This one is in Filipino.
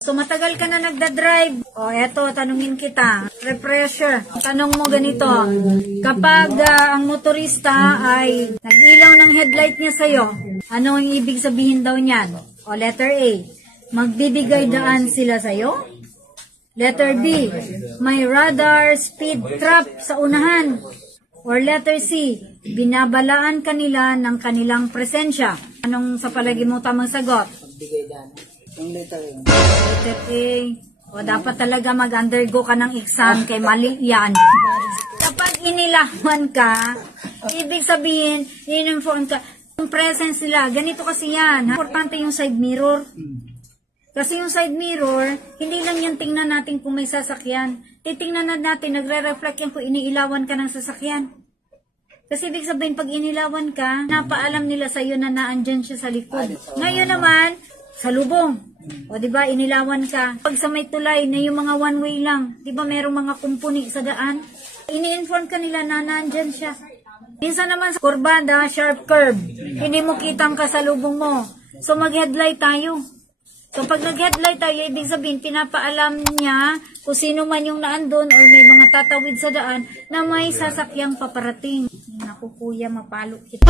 So matagal ka na nagdadrive. O eto, tanungin kita. Refresher. Tanong mo ganito. Kapag ang motorista ay nag-ilaw ng headlight niya sa'yo, ano ang ibig sabihin daw niyan? O letter A, magbibigay daan sila sa'yo. Letter B, may radar speed trap sa unahan. Or letter C, binabalaan kanila ng kanilang presensya. Anong sa palagi mo tamang sagot? Magbigay daan. Yung letter A. Letter A. O dapat talaga mag-undergo ka ng exam kay mali yan. Kapag inilawan ka, ibig sabihin, in-inform ka, yung presence nila, ganito kasi yan. Importante yung side mirror. Kasi yung side mirror, hindi lang yan tingnan natin kung may sasakyan. Titingnan na natin, nagre-reflect yan kung iniilawan ka ng sasakyan. Kasi ibig sabihin, pag inilawan ka, napaalam nila sa'yo na naandyan siya sa likod. Ngayon naman, sa lubong. O diba, inilawan ka. Pag sa may tulay na yung mga one way lang, diba merong mga kumpuni sa daan, ini-inform ka nila na naandyan siya. Minsan naman sa kurbada, sharp curve, hindi mo kitang kasalubong mo. So mag-headlight tayo. So pag nag-headlight tayo, ibig sabihin, pinapaalam niya kung sino man yung naandun or may mga tatawid sa daan na may sasakyang paparating. Naku kuya, mapalo kita.